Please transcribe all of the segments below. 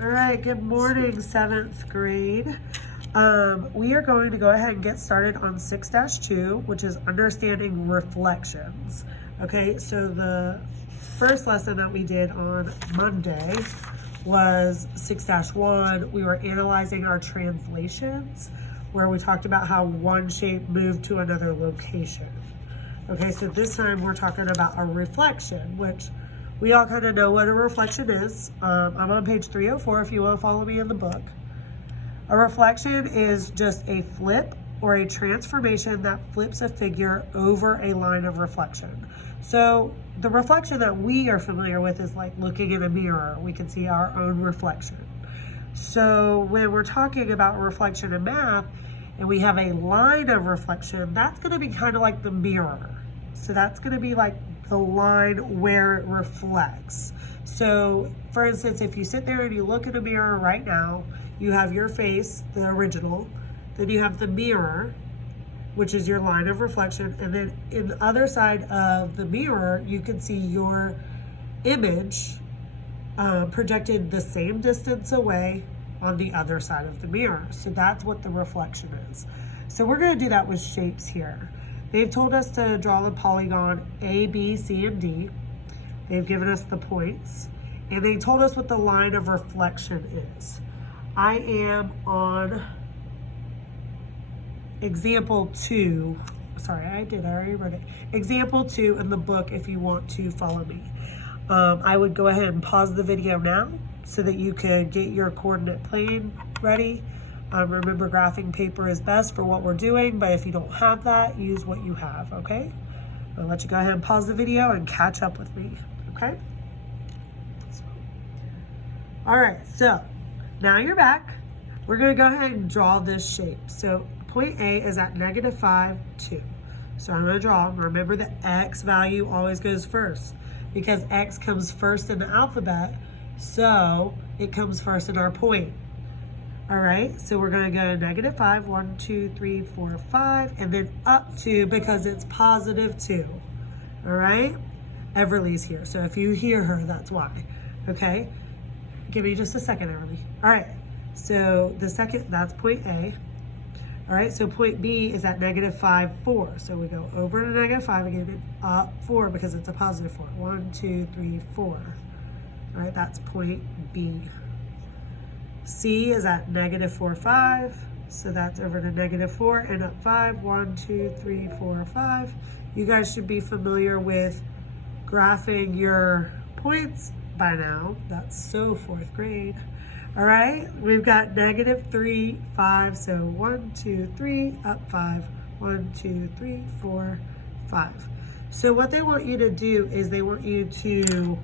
All right, good morning, 7th grade. We are going to go ahead and get started on 6-2, which is understanding reflections. Okay, so the first lesson that we did on Monday was 6-1. We were analyzing our translations, where we talked about how one shape moved to another location. Okay, so this time we're talking about a reflection, which we all kind of know what a reflection is. I'm on page 304 if you want to follow me in the book. A reflection is just a flip or a transformation that flips a figure over a line of reflection. So the reflection that we are familiar with is like looking in a mirror. We can see our own reflection. So when we're talking about reflection in math and we have a line of reflection, that's going to be kind of like the mirror. So that's going to be like the line where it reflects. So for instance, if you sit there and you look in a mirror right now, you have your face, the original, then you have the mirror, which is your line of reflection, and then in the other side of the mirror, you can see your image projected the same distance away on the other side of the mirror. So that's what the reflection is. So we're going to do that with shapes here. They've told us to draw the polygon A, B, C, and D. They've given us the points. And they told us what the line of reflection is. I am on example 2. Sorry, I already read it. Example 2 in the book if you want to follow me. I would go ahead and pause the video now so that you could get your coordinate plane ready. Remember, graphing paper is best for what we're doing, but if you don't have that, use what you have, okay? I'll let you go ahead and pause the video and catch up with me, okay? All right, so now you're back. We're gonna go ahead and draw this shape. So point A is at -5, 2. So I'm gonna draw, remember the X value always goes first because X comes first in the alphabet, so it comes first in our point. All right, so we're gonna go -5, 1, 2, 3, 4, 5, and then up 2 because it's +2. All right, Everly's here, so if you hear her, that's why. Okay, give me just a second, Everly. All right, so the second, that's point A. All right, so point B is at -5, 4. So we go over to -5 again and up 4 because it's a +4. 1, 2, 3, 4. All right, that's point B. C is at -4, 5. So that's over to -4 and up 5. 1, 2, 3, 4, 5. You guys should be familiar with graphing your points by now. That's so 4th grade. All right, we've got -3, 5. So 1, 2, 3, up 5. 1, 2, 3, 4, 5. So what they want you to do is they want you to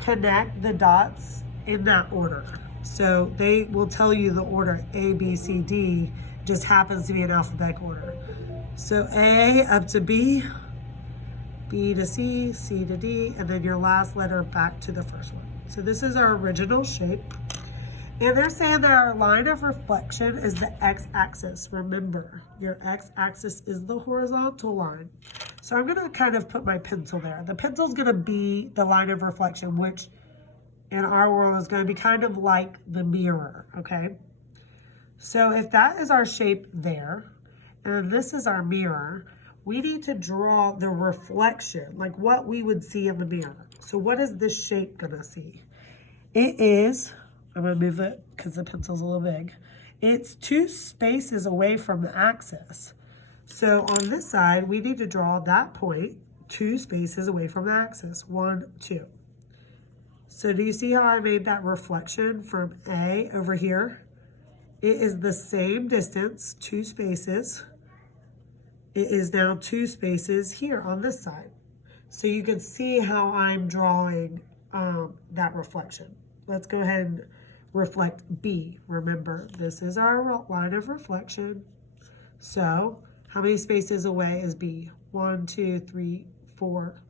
connect the dots in that order. So they will tell you the order A, B, C, D just happens to be in alphabetical order. So A up to B, B to C, C to D, and then your last letter back to the first one. So this is our original shape. And they're saying that our line of reflection is the x-axis. Remember, your x-axis is the horizontal line. So I'm gonna kind of put my pencil there. The pencil's gonna be the line of reflection, which in our world is going to be kind of like the mirror, okay? So if that is our shape there, and this is our mirror, we need to draw the reflection, like what we would see in the mirror. So what is this shape gonna see? It is, I'm gonna move it because the pencil's a little big. It's 2 spaces away from the axis. So on this side, we need to draw that point 2 spaces away from the axis. 1, 2. So do you see how I made that reflection from A over here? It is the same distance, 2 spaces. It is now 2 spaces here on this side. So you can see how I'm drawing that reflection. Let's go ahead and reflect B. Remember, this is our line of reflection. So how many spaces away is B? 1, 2, 3, 4.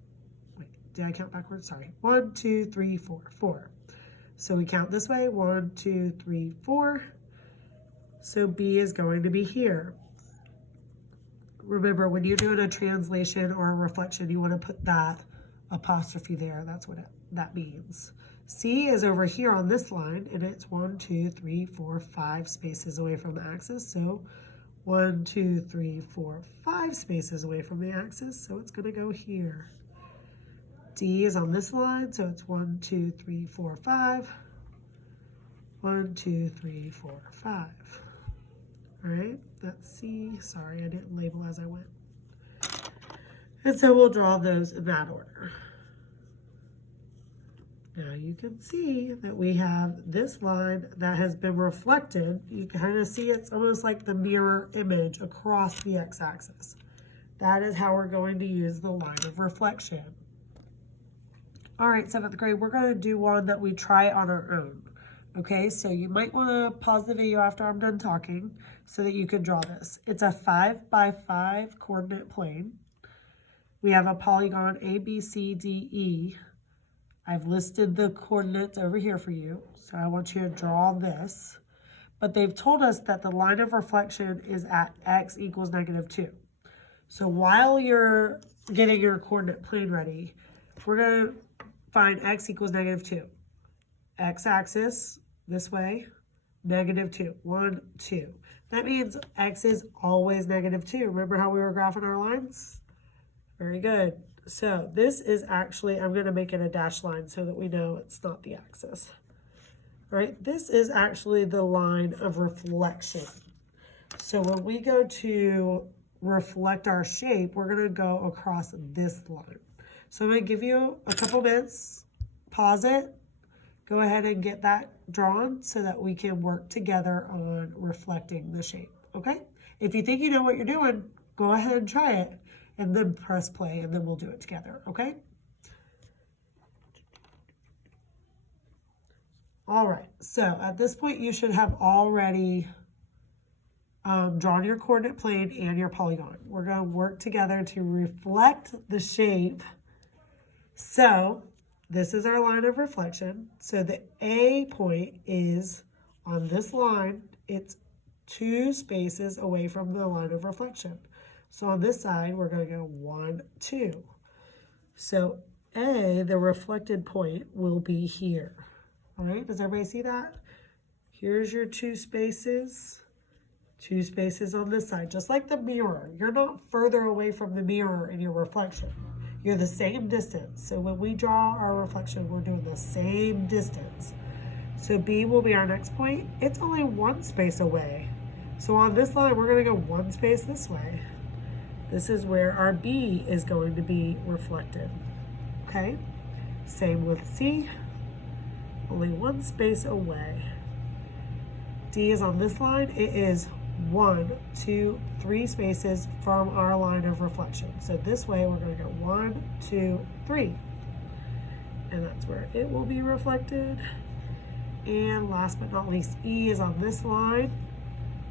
Did I count backwards? Sorry. 1, 2, 3, 4. 4. So we count this way. 1, 2, 3, 4. So B is going to be here. Remember, when you're doing a translation or a reflection, you want to put that apostrophe there. That's what that means. C is over here on this line, and it's 1, 2, 3, 4, 5 spaces away from the axis. So 1, 2, 3, 4, 5 spaces away from the axis. So it's going to go here. D is on this line, so it's 1, 2, 3, 4, 5. 1, 2, 3, 4, 5. All right, that's C. Sorry, I didn't label as I went. And so we'll draw those in that order. Now you can see that we have this line that has been reflected. You can kind of see it's almost like the mirror image across the x-axis. That is how we're going to use the line of reflection. All right, 7th grade, we're going to do one that we try on our own. Okay, so you might want to pause the video after I'm done talking so that you can draw this. It's a 5 by 5 coordinate plane. We have a polygon A, B, C, D, E. I've listed the coordinates over here for you, so I want you to draw this. But they've told us that the line of reflection is at x equals -2. So while you're getting your coordinate plane ready, we're going to find x equals -2. X-axis, this way, -2. 1, 2. That means x is always -2. Remember how we were graphing our lines? Very good. So this is actually, I'm going to make it a dashed line so that we know it's not the axis. All right, this is actually the line of reflection. So when we go to reflect our shape, we're going to go across this line. So I'm going to give you a couple minutes, pause it, go ahead and get that drawn so that we can work together on reflecting the shape, okay? If you think you know what you're doing, go ahead and try it. And then press play, and then we'll do it together, okay? All right, so at this point, you should have already drawn your coordinate plane and your polygon. We're going to work together to reflect the shape. So this is our line of reflection. So the A point is on this line. It's 2 spaces away from the line of reflection. So on this side, we're going to go 1, 2. So A, the reflected point, will be here. All right, does everybody see that? Here's your 2 spaces. 2 spaces on this side, just like the mirror. You're not further away from the mirror in your reflection. You're the same distance. So when we draw our reflection, we're doing the same distance. So B will be our next point. It's only 1 space away. So on this line, we're going to go 1 space this way. This is where our B is going to be reflected, okay? Same with C, only 1 space away. D is on this line. It is 1, 2, 3 spaces from our line of reflection. So this way, we're going to go 1, 2, 3. And that's where it will be reflected. And last but not least, E is on this line.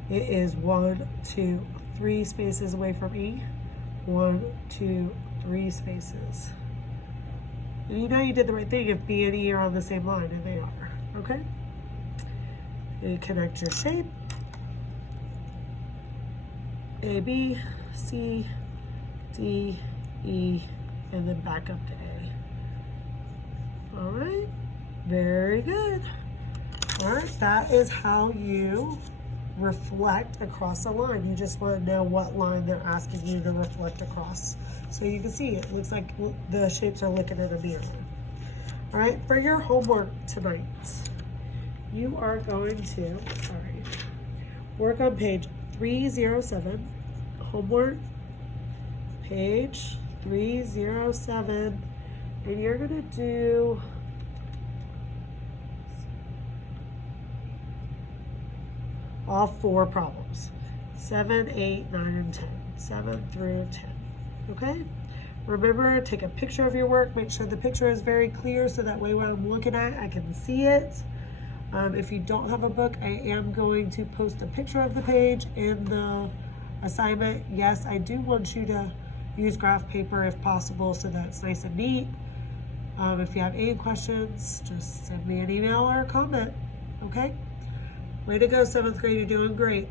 It is 1, 2, 3 spaces away from E. 1, 2, 3 spaces. And you know you did the right thing if B and E are on the same line, and they are, okay? You connect your shape. A, B, C, D, E, and then back up to A. All right, very good. All right, that is how you reflect across a line. You just want to know what line they're asking you to reflect across. So you can see it looks like the shapes are looking at a mirror. All right, for your homework tonight, you are going to, work on page 307, homework, page 307, and you're going to do all 4 problems, 7, 8, 9, and 10, 7 through 10, okay? Remember, take a picture of your work, make sure the picture is very clear so that way when I'm looking at it, I can see it. If you don't have a book, I am going to post a picture of the page in the assignment. Yes, I do want you to use graph paper if possible so that it's nice and neat. If you have any questions, just send me an email or a comment, okay? Way to go, 7th grade, you're doing great.